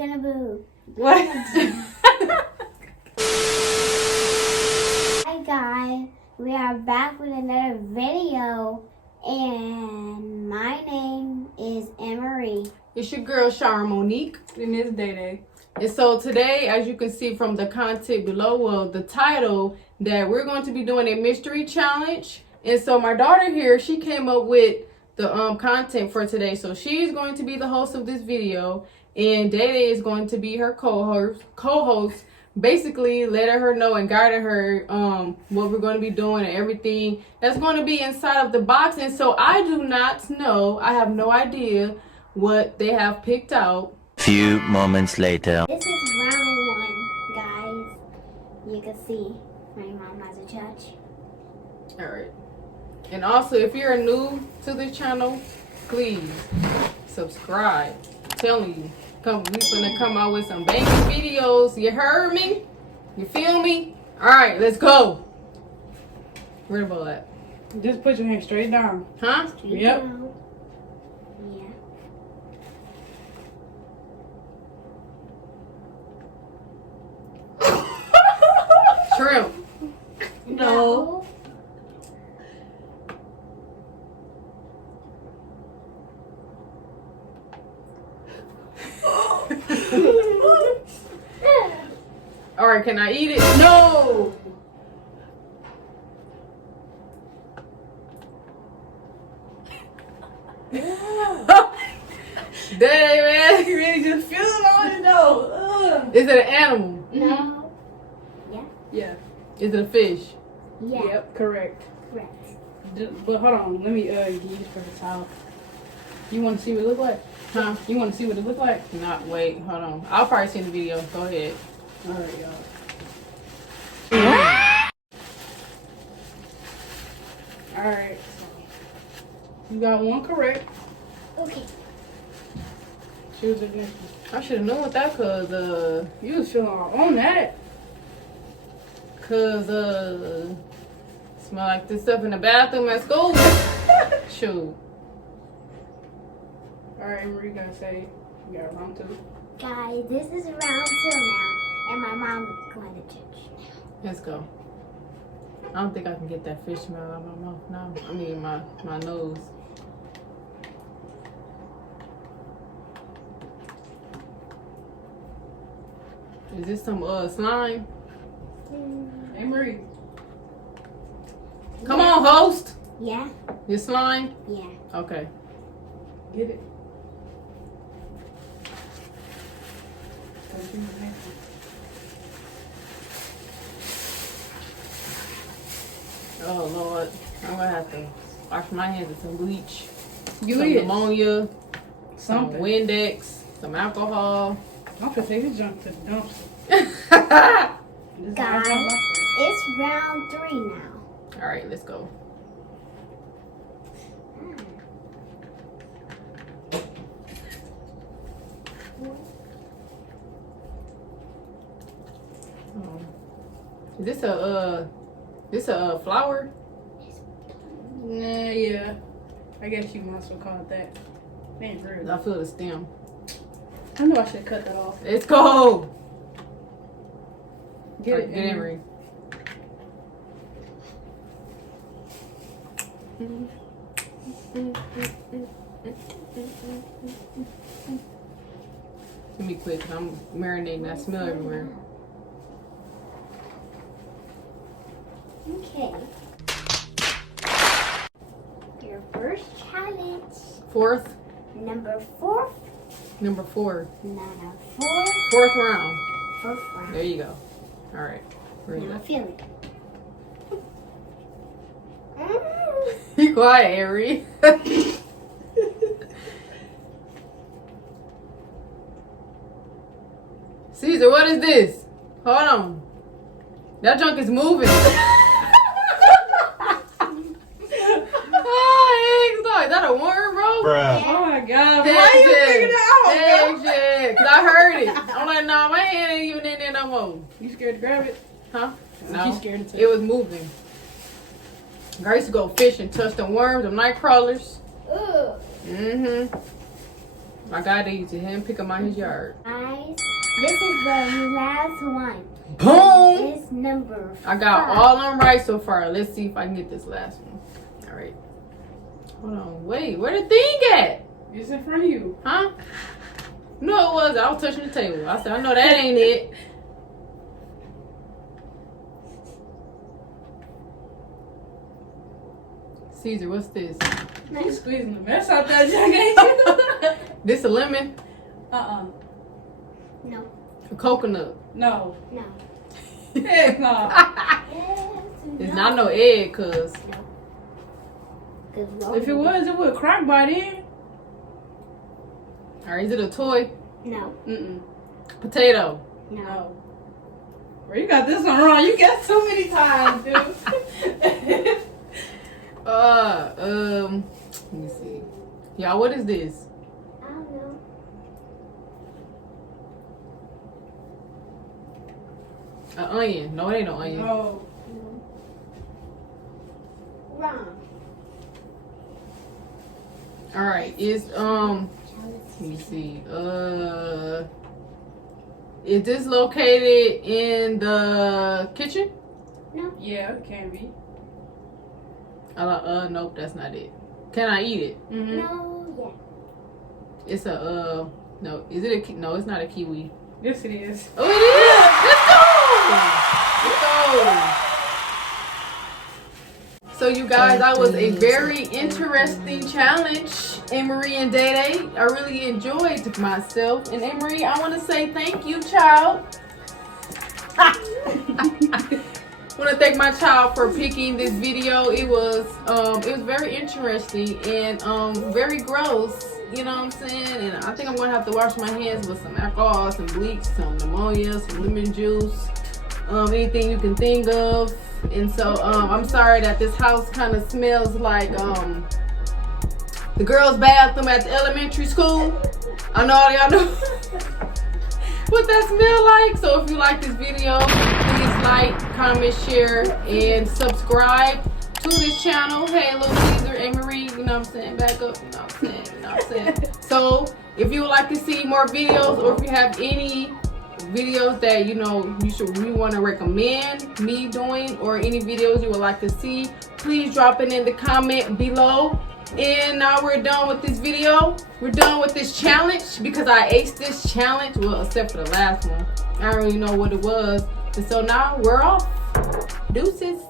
gonna boo. What? Hi guys, we are back with another video, and my name is Emery. It's your girl, Shara Monique. And it's Day Day. And so today, as you can see from the content below, well, the title, that we're going to be doing a mystery challenge. And so my daughter here, she came up with the content for today. So she's going to be the host of this video, and Day Day is going to be her co-host, basically letting her know and guiding her what we're going to be doing and everything that's going to be inside of the box. And so I do not know, I have no idea what they have picked out. Few moments later. This is round one, guys. You can see my mom has a judge. All right. And also, if you're new to this channel, please subscribe. I'm telling you, we're gonna come out with some banging videos. You heard me? You feel me? All right, let's go. Where the ball at? Just put your hand straight down. Huh? Yep. Yeah. Shrimp. No. All right, can I eat it? No! Dang, man. You really just feeling on it though. Is it an animal? No. Yeah. Is it a fish? Yeah. Yep, correct. Correct. But hold on, let me give you for the towel. You want to see what it look like? Huh? You want to see what it look like? Not, wait, hold on. I'll probably see the video. Go ahead. All right, y'all. All right. So you got one correct. Okay. Choose again. I should have known what that cause You was feeling all on that. smell like this stuff in the bathroom at school. Shoot. All right, Emery, you gotta say you got round two. Guys, this is round two now, and my mom is going to judge. Let's go. I don't think I can get that fish smell out of my mouth now. I mean my nose. Is this some slime? Emery, Come on, host. Yeah? This slime? Yeah. Okay. get it. Oh Lord. I'm gonna have to wash my hands with some bleach. You some is. ammonia, some Something. Windex, some alcohol. I'm gonna take this junk to the dumpster. This is Guys, alcohol. it's round three now. All right, let's go. Is this a flower? Nah, yeah. I guess you might as well call it that. Man, rude. I feel the stem. I know I should cut that off. Let's go. Get it, Get Emery. Let me quick, 'cause I'm marinating that smell everywhere. Okay. Your first challenge. Fourth, Number four. number four. No, no. Four. Fourth round. Fourth round. There you go. All right. Bring Now it. feel it. Be quiet, Emery. Caesar, what is this? Hold on. That junk is moving. Oh, is that a worm, bro? Bruh. Oh my god, Heck why you yeah. figuring it out, Heck bro? yeah. 'Cause I heard it. I'm like, nah, my hand ain't even in there no more. You scared to grab it? Huh? You No. scared to It was moving. I used to go fish and touch them worms, them night crawlers. Ugh. Mm-hmm. I got these. Him pick him out his yard. Guys, this is the last one. Boom! It's number I got 5. all of them right so far. Let's see if I can get this last one. All right. Hold on. Wait. Where the thing at? It's in front of you. Huh? No, it was. I was touching the table. I said, I know that ain't it. Caesar, what's this? You squeezing the mess out that jug, ain't you? This a lemon? No. A coconut? No. No. Heck no. It's not no egg, cuz. If it was, it would crack by then. Alright, is it a toy? No. Mm-mm. Potato. No. No. Bro, you got this one wrong. You got so many times, dude. Let me see. Y'all, what is this? I don't know. An onion. No, it ain't no onion. No. Wrong. Alright, it's let me see. Is this located in the kitchen? Yeah, it can be. Nope, that's not it. Can I eat it? Mm-hmm. No, yeah. It's a no. Is it a no? It's not a kiwi. Yes, it is. Oh, it is. Let's go. So you guys, that was a very interesting challenge, Emery and Day Day. I really enjoyed myself. And Emery, I want to say thank you, child. I want to thank my child for picking this video. It was very interesting and very gross. You know what I'm saying? And I think I'm gonna have to wash my hands with some alcohol, some bleach, some pneumonia, some lemon juice, anything you can think of. And so I'm sorry that this house kind of smells like the girls' bathroom at the elementary school. I know all y'all know what that smell like. So if you like this video, please like, comment, share, and subscribe to this channel. Hey, little Caesar, Emery, you know what I'm saying? Back up, you know what I'm saying? You know what I'm saying? So if you would like to see more videos, or if you have any videos that you want to recommend me doing, or any videos you would like to see, please drop it in the comment below. And now we're done with this video. We're done with this challenge because I aced this challenge. Well, except for the last one. I don't really know what it was. And so now we're off. Deuces.